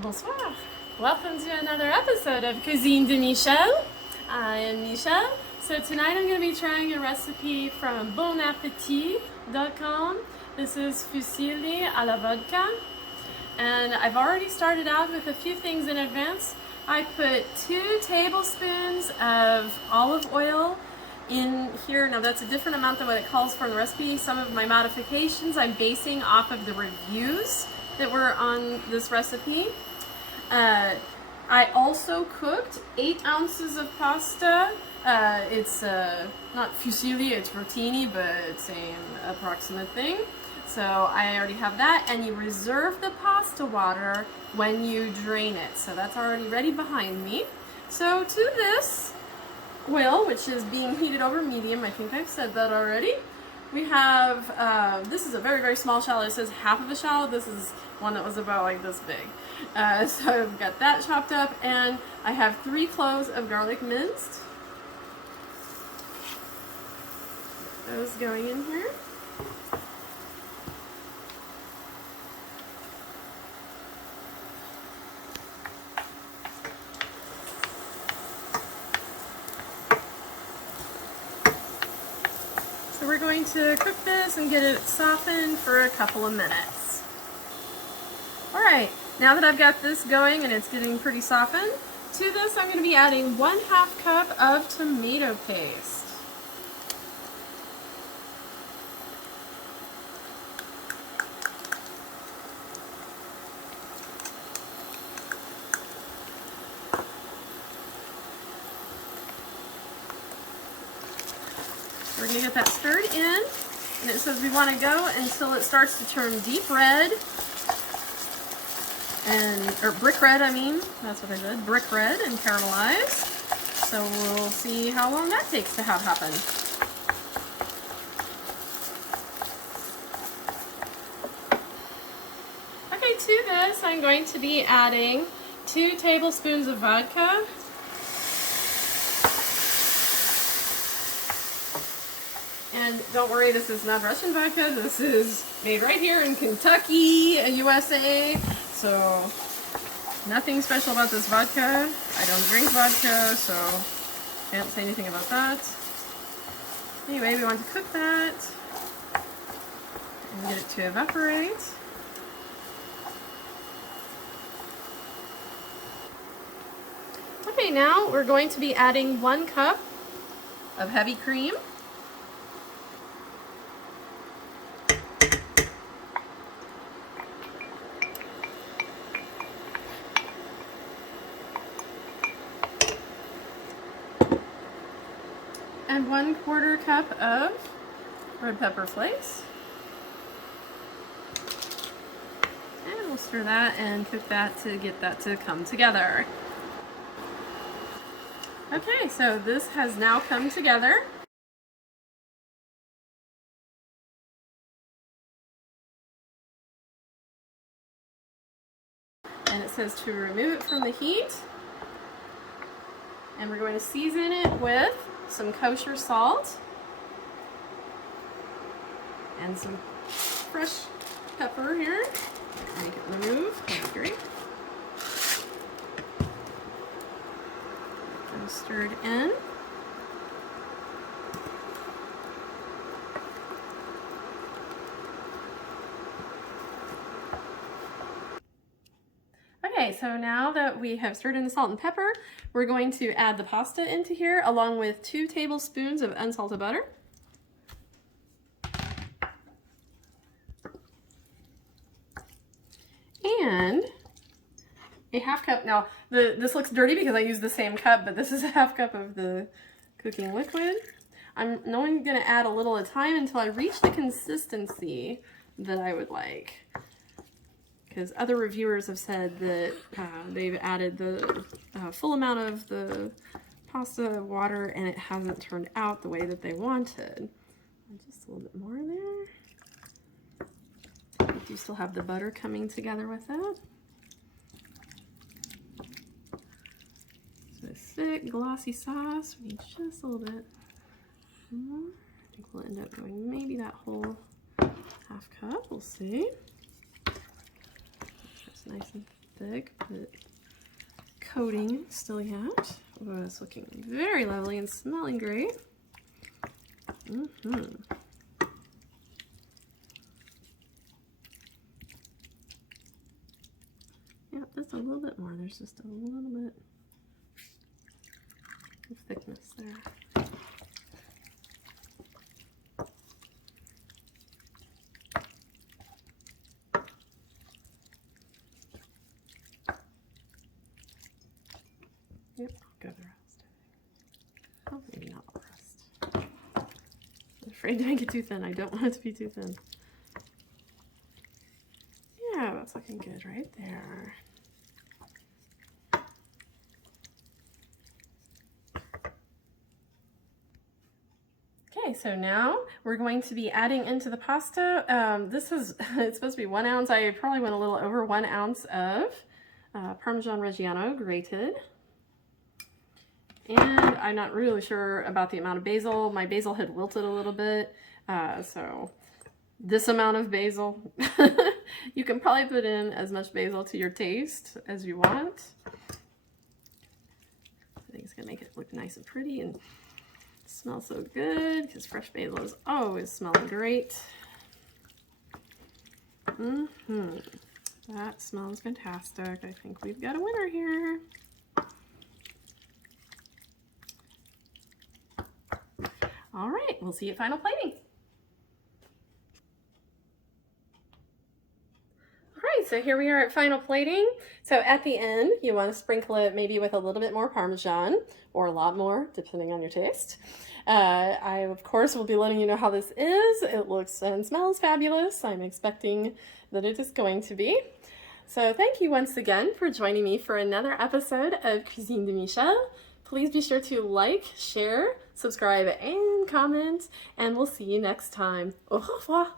Bonsoir. Welcome to another episode of Cuisine de Michel. I am Michel. So tonight I'm going to be trying a recipe from bonappetit.com. This is fusilli à la vodka. And I've already started out with a few things in advance. I put 2 tablespoons of olive oil in here. Now that's a different amount than what it calls for in the recipe. Some of my modifications I'm basing off of the reviews that were on this recipe. I also cooked 8 ounces of pasta. It's not fusilli, it's rotini, but same approximate thing. So I already have that, and you reserve the pasta water when you drain it. So that's already ready behind me. So to this oil, which is being heated over medium, I think I've said that already. We have, this is a very, very small shallot. It says half of a shallot. This is one that was about like this big. So I've got that chopped up, and I have 3 cloves of garlic minced. Those going in here. So we're going to cook this and get it softened for a couple of minutes. Alright, now that I've got this going and it's getting pretty softened, to this I'm going to be adding 1/2 cup of tomato paste. We're going to get that stirred in, and it says we want to go until it starts to turn deep red, or brick red, I mean, that's what I said, brick red and caramelized. So we'll see how long that takes to have happen. Okay, to this I'm going to be adding 2 tablespoons of vodka. And don't worry, this is not Russian vodka. This is made right here in Kentucky, USA. So nothing special about this vodka. I don't drink vodka, so can't say anything about that. Anyway, we want to cook that and get it to evaporate. Okay, now we're going to be adding 1 cup of heavy cream. And 1/4 cup of red pepper flakes. And we'll stir that and cook that to get that to come together. Okay, so this has now come together. And it says to remove it from the heat. And we're going to season it with some kosher salt and some fresh pepper here. Make it remove. That'd be great. And stirred in. Okay, so now that we have stirred in the salt and pepper, we're going to add the pasta into here along with 2 tablespoons of unsalted butter. And a 1/2 cup. Now, this looks dirty because I used the same cup, but this is a 1/2 cup of the cooking liquid. I'm only going to add a little at a time until I reach the consistency that I would like. Because other reviewers have said that they've added the full amount of the pasta water and it hasn't turned out the way that they wanted. Just a little bit more there. I do still have the butter coming together with it. So a thick, glossy sauce. We need just a little bit more. I think we'll end up going maybe that whole 1/2 cup. We'll see. Nice and thick, but coating still yet. Oh, it's looking very lovely and smelling great. Yeah, just a little bit more. There's just a little bit of thickness there. Yep, I'll go the rest. Oh, maybe not the rest. I'm afraid to make it too thin. I don't want it to be too thin. Yeah, that's looking good right there. Okay, so now we're going to be adding into the pasta. This is, it's supposed to be 1 ounce. I probably went a little over 1 ounce of Parmesan Reggiano grated. And I'm not really sure about the amount of basil. My basil had wilted a little bit, so this amount of basil. You can probably put in as much basil to your taste as you want. I think it's gonna make it look nice and pretty and smell so good, because fresh basil is always smelling great. That smells fantastic. I think we've got a winner here. All right, we'll see you at final plating. All right, so here we are at final plating. So at the end, you want to sprinkle it maybe with a little bit more Parmesan, or a lot more, depending on your taste. I, of course, will be letting you know how this is. It looks and smells fabulous. I'm expecting that it is going to be. So thank you once again for joining me for another episode of Cuisine de Michel. Please be sure to like, share, subscribe, and comment, and we'll see you next time. Au revoir!